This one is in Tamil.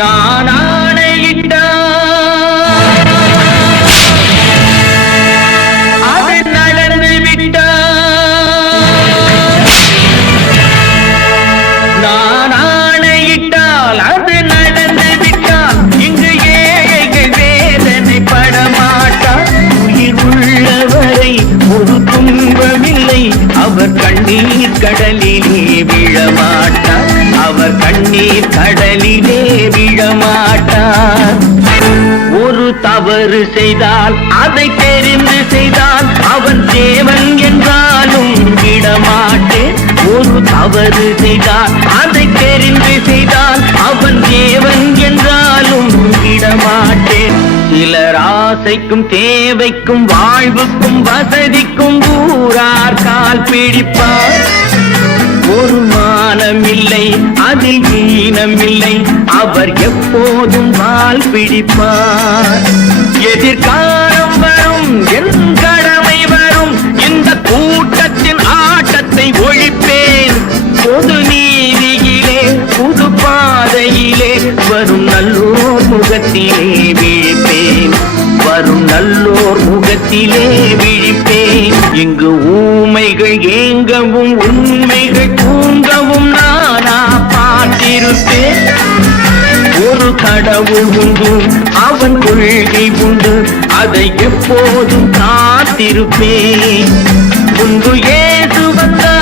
நான் ஆணையிட்ட அது நடந்து விட்ட நான் ஆணையிட்டால் அது நடந்து விட்டால் இங்கு ஏழைகள் வேதனை படமாட்டார். உயிர் உள்ளவரை ஒரு துன்பமில்லை, அவர் கண்ணீர் கடலிலே விழமாட்டார். அவர் கண்ணீர் கடலிலே விழமாட்டார். ஒரு தவறு செய்தால் அதை தெரிந்து செய்தால் அவன் தேவன் என்றாலும் விடமாட்டேன். ஒரு தவறு செய்தால் அதை தெரிந்து செய்தால் அவன் தேவன் என்றாலும் விடமாட்டேன். சிலர் ஆசைக்கும் தேவைக்கும் வாழ்வுக்கும் வசதிக்கும் ஊரார் கால் பிடிப்பார். ஒரு மானமில்லை, அதில் ஈனமில்லை, அவர் எப்போதும் வால் பிடிப்பார். எதிர்காலம் வரும், என் கடமை வரும், இந்த கூட்டத்தின் ஆட்டத்தை ஒழிப்பேன். பொது நீதியிலே புது பாதையிலே வரும் நல்லோர் முகத்திலே விழிப்பேன். வரும் நல்லோர் முகத்திலே விழிப்பேன். இங்கு ஊமைகள் ஏங்கவும் உண்மைகள் தூங்கவும் நானா பார்த்திருப்பேன். ஒரு கடவுள் உண்டு, அவன் கொள்கை உண்டு, அதை எப்போதும் காத்திருப்பேன். முன்பு ஏது வந்தார்